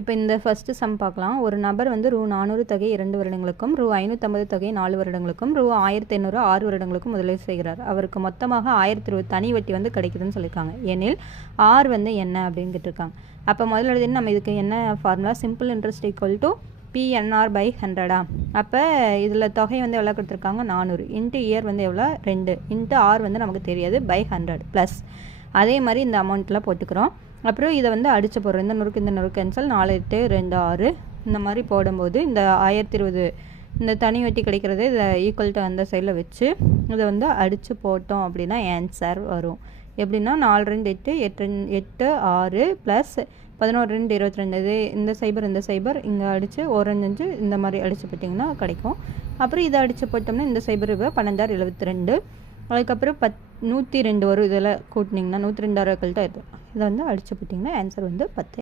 இப்போ இந்த first some பார்க்கலாம். ஒரு நபர் வந்து ரூ 400 தொகை 2 வருடங்களுக்கும் ரூ 550 தொகை 4 வருடங்களுக்கும் ரூ 1800 6 வருடங்களுக்கும் முதலீடு செய்கிறார். அவருக்கு மொத்தமாக 1020 தனி வட்டி வந்து கிடைக்குதுன்னு சொல்லியிருக்காங்க. எனில் ஆர் வந்து என்ன அப்படின்னு கேட்டிருக்காங்க. அப்போ முதல்ல நம்ம இதுக்கு என்ன formula, simple interest equal to PNR by 100. அப்போ இதில் தொகை வந்து எவ்வளோ கொடுத்துருக்காங்க 400 இன்ட்டு இயர் வந்து எவ்வளோ 2 இன்ட்டு ஆர் வந்து நமக்கு தெரியாது by 100 ப்ளஸ் அதே மாதிரி இந்த அமௌண்ட்டில் போட்டுக்கிறோம். அப்புறம் இதை வந்து அடித்து போடுறோம். இந்த நொறுக்கு கேன்சல் 4 8 2 6 இந்த மாதிரி போடும்போது இந்த 1020 இந்த தனி வட்டி கிடைக்கிறது இதை ஈக்குவல் டு அந்த சைடில் வச்சு இதை வந்து அடித்து போட்டோம் அப்படின்னா ஆன்சர் வரும். எப்படின்னா 4 2 8 8 6 ப்ளஸ் 11 2 22 இது இந்த சைபர் இங்கே அடித்து 1 5 இந்த மாதிரி அடித்து போட்டிங்கன்னா கிடைக்கும். அப்புறம் இதை அடித்து போட்டோம்னா இந்த சைபர் 12072 அதுக்கப்புறம் 102 வரும். இதில் கூட்டினீங்கன்னா 102 இதை வந்து அடித்து போட்டிங்கன்னா ஆன்சர் வந்து 10.